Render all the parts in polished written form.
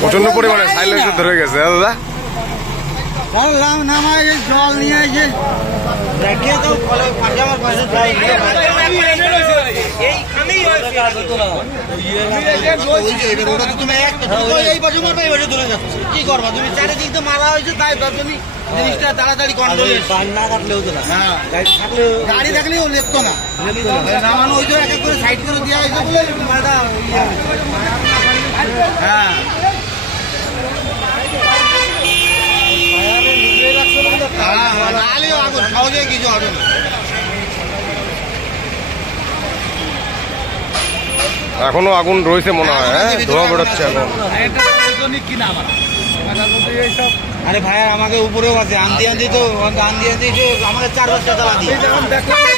প্রচন্ড পরিমাণে সাইলেন্সার ধরে গেছে দাদা। জল নিয়ে এসে দেখে তো কি করবা তুমি? চারিদিক তো মারা হয়েছে, তাই তুমি জিনিসটা তাড়াতাড়ি কন্ট্রোল না কাটলেও তো না, গাড়ি থাকলেও লেপতো না, নামানো হয়েছে এক এক করে সাইড করে দেওয়া হয়েছে বলে মালটা। হ্যাঁ আগুন সহজে কিছু হবে না। এখনো আগুন রয়েছে মনে হয়, হ্যাঁ ধোঁয়া বেরোচ্ছে এখন। আরে ভাই আমাকে উপরেও আছে, আনতে আনতে তো আমাকে 4-5টা তালা দিয়ে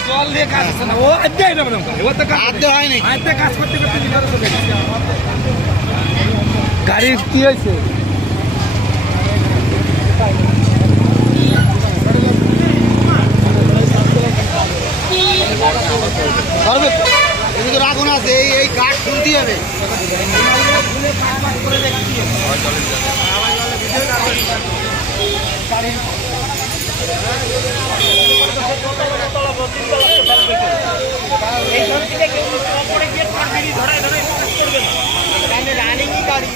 জল দিয়ে কাজ হচ্ছে না, ও আদে হয়নি, কাজ করতে করতে গাড়ির কি হয়েছে? এদিকে আগুন আছে, এই কাঠ খুলতে হবে। রানিংই গাড়ি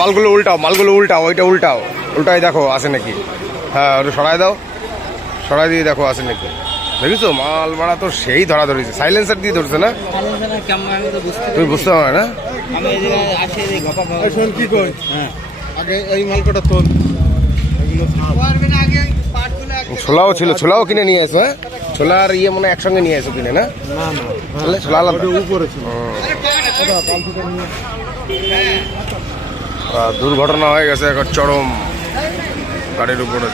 মালগুলো উল্টাও, মালগুলো উল্টাও, ওইটা উল্টাও, উল্টাই দেখো আছে নাকি। হ্যাঁ ওটা সরাই দাও, সরাই দিয়ে দেখো আছে নাকি। দেখেছো মাল ভাড়া তো সেই ধরা ধরেছে, সাইলেন্সার দিয়ে ধরছে না, তুমি বুঝতে পারো না। কি কই আগে এই মালকটা তোল, ছোলাও ছিল, ছোলাও কিনে নিয়ে এসো। হ্যাঁ ছোলা আর ইয়ে মনে হয় একসঙ্গে নিয়ে এসো কিনে, না তাহলে ছোলা আলাদা উপরে ছিল। দুর্ঘটনা হয়ে গেছে এখন চরম, গাড়ির উপরে।